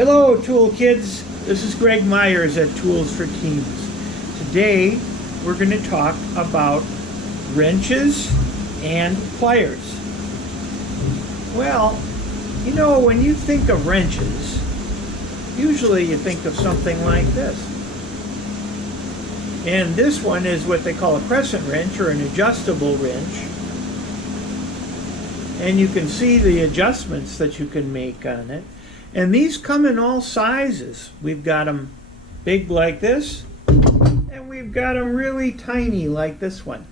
Hello Tool Kids, this is Greg Myers at Tools4Teens. Today we're going to talk about wrenches and pliers. Well, you know, when you think of wrenches, usually you think of something like this. And this one is what they call a crescent wrench or an adjustable wrench. And you can see the adjustments that you can make on it. And these come in all sizes. We've got them big like this, and we've got them really tiny like this one.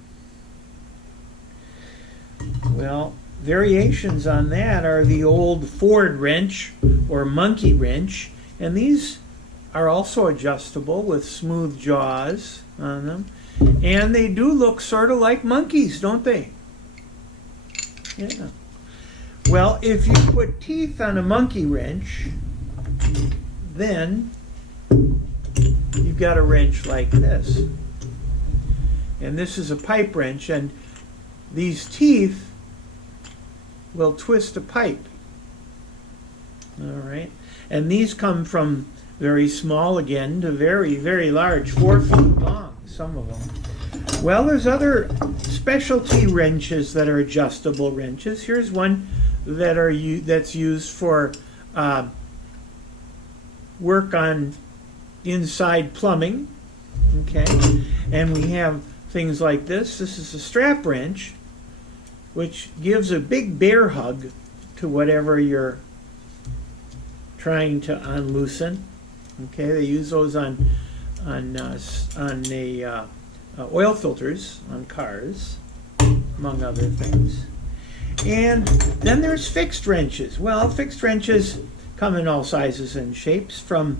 Well, variations on that are the old Ford wrench or monkey wrench, and these are also adjustable with smooth jaws on them. And they do look sort of like monkeys, don't they? Yeah. Well, if you put teeth on a monkey wrench, then you've got a wrench like this. And this is a pipe wrench, and these teeth will twist a pipe. All right. And these come from very small again to very, very large, 4 feet long, some of them. Well, there's other specialty wrenches that are adjustable wrenches. Here's one that's used for work on inside plumbing. Okay, and we have things like this. This is a strap wrench, which gives a big bear hug to whatever you're trying to unloosen. Okay, they use those on the oil filters on cars, among other things. And then there's fixed wrenches. Well, fixed wrenches come in all sizes and shapes, from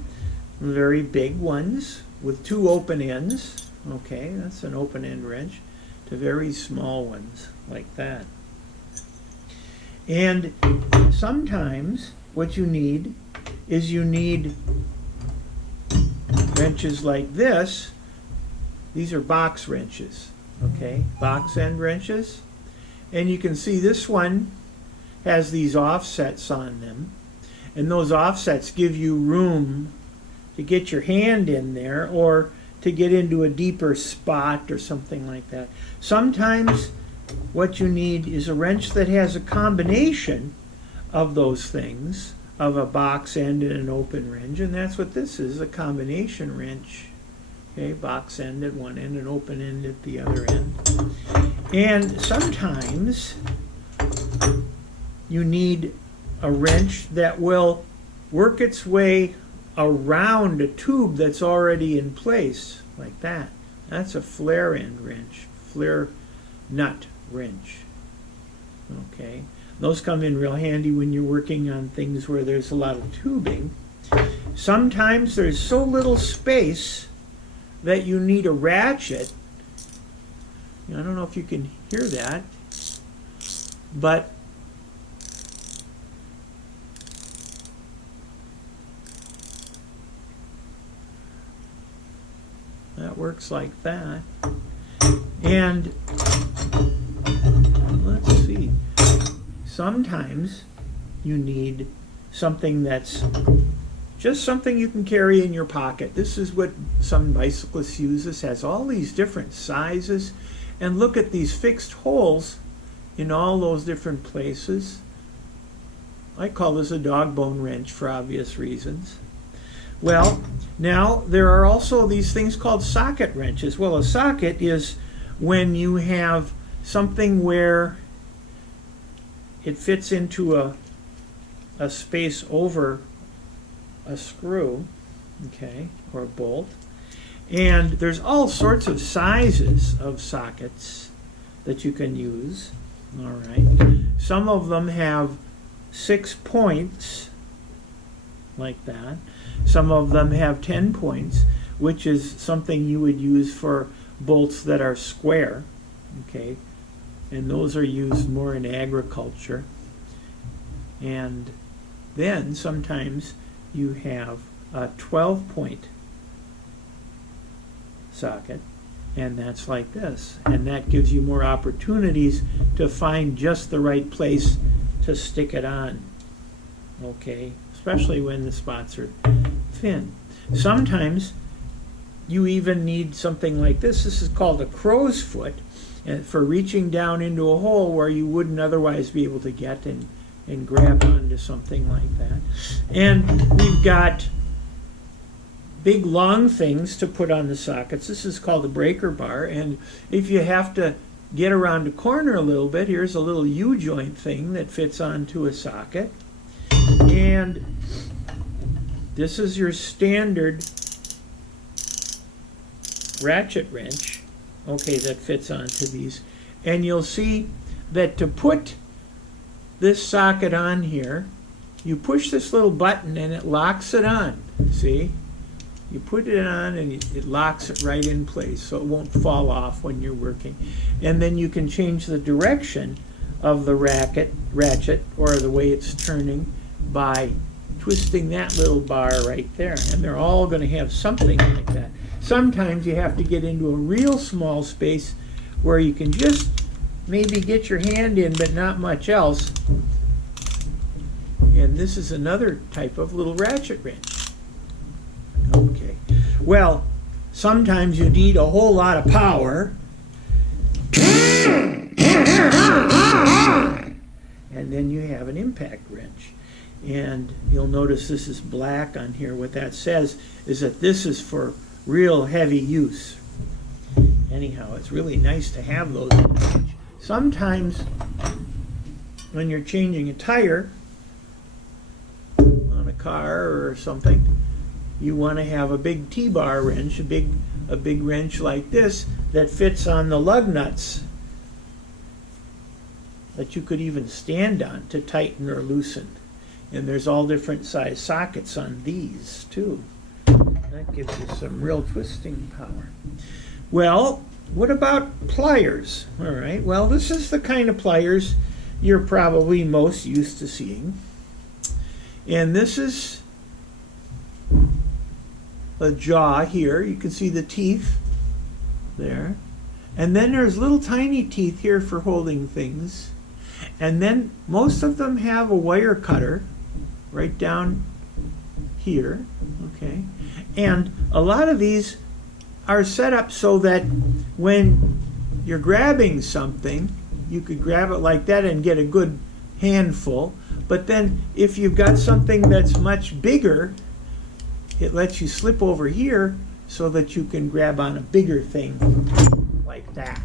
very big ones with 2 open ends. Okay, that's an open end wrench, to very small ones like that. And sometimes what you need is wrenches like this. These are box wrenches, okay, box end wrenches. And you can see this one has these offsets on them, and those offsets give you room to get your hand in there or to get into a deeper spot or something like that. Sometimes what you need is a wrench that has a combination of those things, of a box end and an open wrench, and that's what this is, a combination wrench. Okay, box end at one end and open end at the other end. And sometimes you need a wrench that will work its way around a tube that's already in place, like that. That's a flare end wrench, flare nut wrench. Okay, those come in real handy when you're working on things where there's a lot of tubing. Sometimes there's so little space that you need a ratchet. I don't know if you can hear that, but that works like that. And let's see, sometimes you need something that's just something you can carry in your pocket. This is what some bicyclists use. This has all these different sizes. And look at these fixed holes in all those different places. I call this a dog bone wrench for obvious reasons. Well, now there are also these things called socket wrenches. Well, a socket is when you have something where it fits into a space over a screw, okay, or a bolt. And there's all sorts of sizes of sockets that you can use. All right. Some of them have 6 points, like that. Some of them have 10 points, which is something you would use for bolts that are square. Okay. And those are used more in agriculture. And then sometimes you have a 12-point socket, and that's like this, and that gives you more opportunities to find just the right place to stick it on. Okay, especially when the spots are thin. Sometimes you even need something like this. This is called a crow's foot, and for reaching down into a hole where you wouldn't otherwise be able to get and grab onto something like that. And we've got big long things to put on the sockets. This is called a breaker bar, and if you have to get around a corner a little bit, here's a little U-joint thing that fits onto a socket. And this is your standard ratchet wrench, okay, that fits onto these. And you'll see that to put this socket on here, you push this little button and it locks it on. See? You put it on and it locks it right in place so it won't fall off when you're working. And then you can change the direction of the ratchet or the way it's turning by twisting that little bar right there. And they're all going to have something like that. Sometimes you have to get into a real small space where you can just maybe get your hand in but not much else. And this is another type of little ratchet wrench. Okay. Well, sometimes you need a whole lot of power. And then you have an impact wrench. And you'll notice this is black on here. What that says is that this is for real heavy use. Anyhow, it's really nice to have those in the wrench. Sometimes when you're changing a tire on a car or something, you want to have a big TBar wrench, a big wrench like this that fits on the lug nuts that you could even stand on to tighten or loosen. And there's all different size sockets on these too. That gives you some real twisting power. Well, what about pliers? All right, well, this is the kind of pliers you're probably most used to seeing. And this is a jaw here. You can see the teeth there. And then there's little tiny teeth here for holding things. And then most of them have a wire cutter right down here. Okay. And a lot of these are set up so that when you're grabbing something, you could grab it like that and get a good handful. But then if you've got something that's much bigger, it lets you slip over here so that you can grab on a bigger thing like that.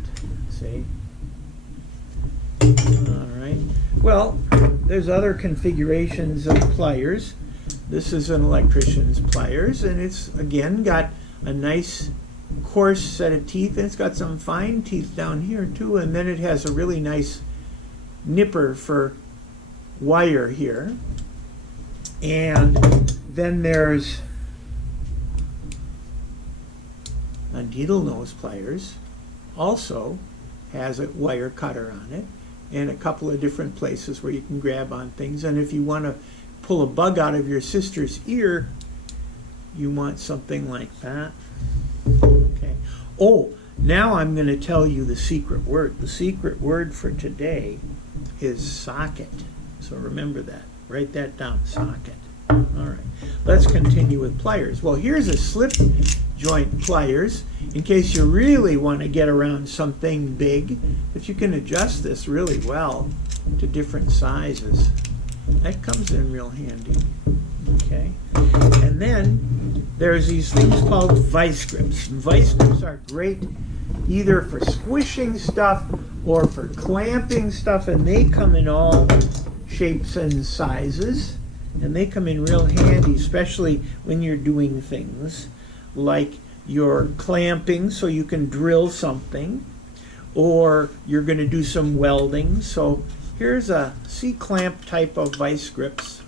See? All right. Well, there's other configurations of pliers. This is an electrician's pliers, and it's again got a nice coarse set of teeth, and it's got some fine teeth down here too, and then it has a really nice nipper for wire here. And then there's a needle nose pliers, also has a wire cutter on it, and a couple of different places where you can grab on things. And if you want to pull a bug out of your sister's ear, you want something like that. Okay. Oh, now I'm going to tell you the secret word. The secret word for today is socket. So remember that. Write that down, socket. All right. Let's continue with pliers. Well, here's a slip joint pliers in case you really want to get around something big, but you can adjust this really well to different sizes. That comes in real handy. Okay. And then there's these things called vice grips. And vice grips are great either for squishing stuff or for clamping stuff, and they come in all shapes and sizes, and they come in real handy, especially when you're doing things like you're clamping so you can drill something, or you're going to do some welding. So here's a C-clamp type of vice grips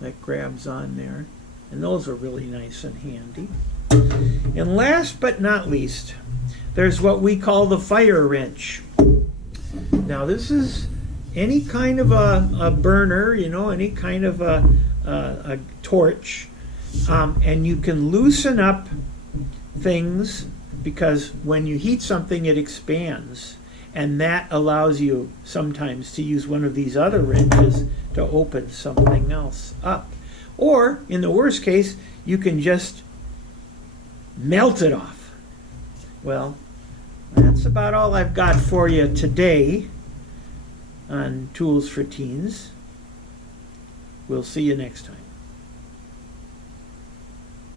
that grabs on there, and those are really nice and handy. And last but not least, there's what we call the fire wrench. Now this is any kind of a burner, you know, any kind of a torch, and you can loosen up things because when you heat something it expands, and that allows you sometimes to use one of these other wrenches to open something else up. Or, in the worst case, you can just melt it off. Well, that's about all I've got for you today on Tools for Teens. We'll see you next time.